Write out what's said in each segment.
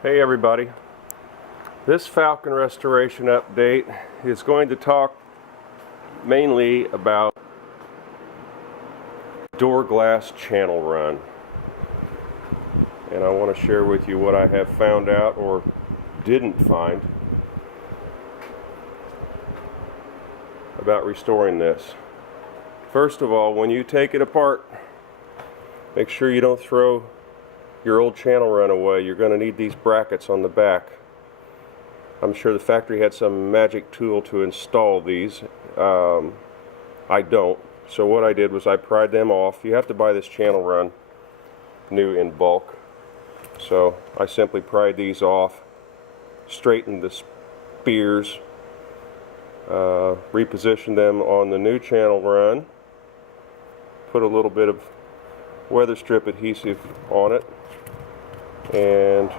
Hey everybody, this Falcon restoration update is going to talk mainly about door glass channel run, and I want to share with you what I have found out or didn't find about restoring this. First of all, when you take it apart, make sure you don't throw your old channel run away. You're going to need these brackets on the back. I'm sure the factory had some magic tool to install these. I don't. So what I did was I pried them off. You have to buy this channel run new in bulk. So I simply pried these off, straightened the spears, repositioned them on the new channel run, put a little bit of weather strip adhesive on it, and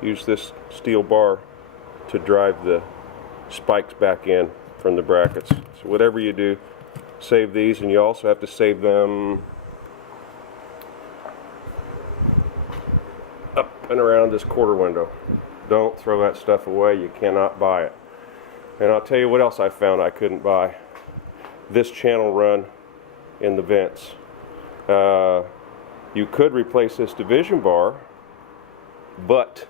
use this steel bar to drive the spikes back in from the brackets. So whatever you do, save these, and you also have to save them up and around this quarter window. Don't throw that stuff away. You cannot buy it. And I'll tell you what else I found I couldn't buy. This channel run in the vents. You could replace this division bar, but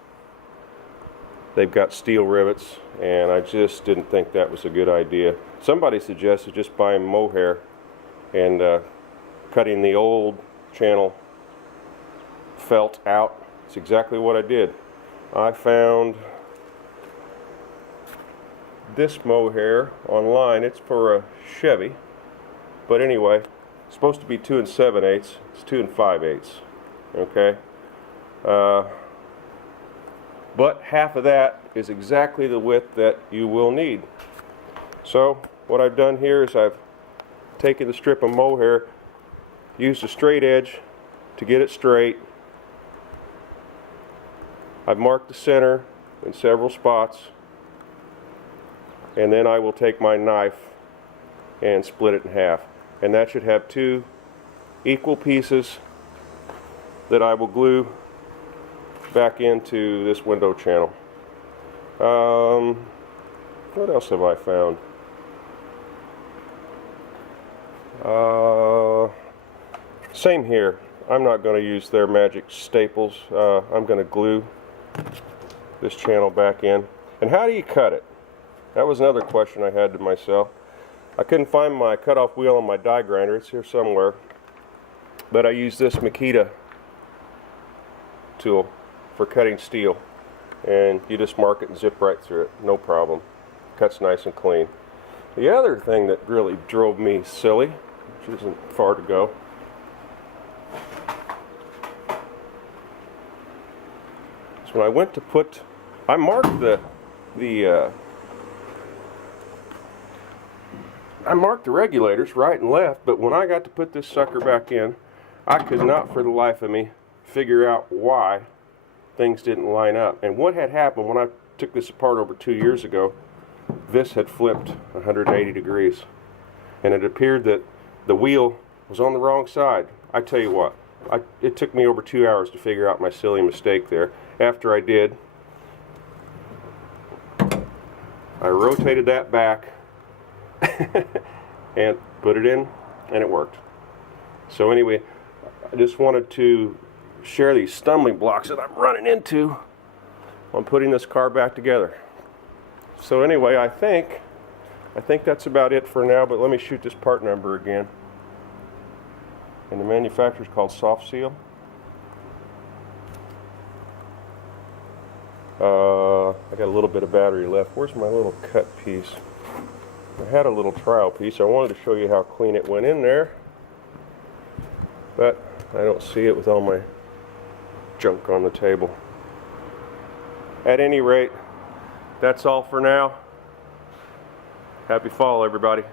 they've got steel rivets, and I just didn't think that was a good idea. Somebody suggested just buying mohair and cutting the old channel felt out. It's exactly what I did. I found this mohair online. It's for a Chevy, but anyway, it's supposed to be 2 7/8. It's 2 5/8. Okay, but half of that is exactly the width that you will need. So what I've done here is I've taken the strip of mohair, used a straight edge to get it straight. I've marked the center in several spots, and then I will take my knife and split it in half. And that should have 2 equal pieces that I will glue back into this window channel. What else have I found? Same here. I'm not going to use their magic staples. I'm going to glue this channel back in. And how do you cut it? That was another question I had to myself. I couldn't find my cutoff wheel on my die grinder. It's here somewhere. But I use this Makita tool for cutting steel. And you just mark it and zip right through it. No problem. Cuts nice and clean. The other thing that really drove me silly, which isn't far to go, is when I went to put, I marked I marked the regulators right and left, but when I got to put this sucker back in, I could not for the life of me figure out why things didn't line up. And what had happened when I took this apart over 2 years ago, this had flipped 180 degrees. And it appeared that the wheel was on the wrong side. I tell you what, it took me over 2 hours to figure out my silly mistake there. After I did, I rotated that back and put it in, and it worked. So anyway, I just wanted to share these stumbling blocks that I'm running into on putting this car back together. So anyway, I think that's about it for now, but let me shoot this part number again. And the manufacturer's called Soft Seal. I got a little bit of battery left. Where's my little cut piece? I had a little trial piece. I wanted to show you how clean it went in there, but I don't see it with all my junk on the table. At any rate, that's all for now. Happy fall, everybody.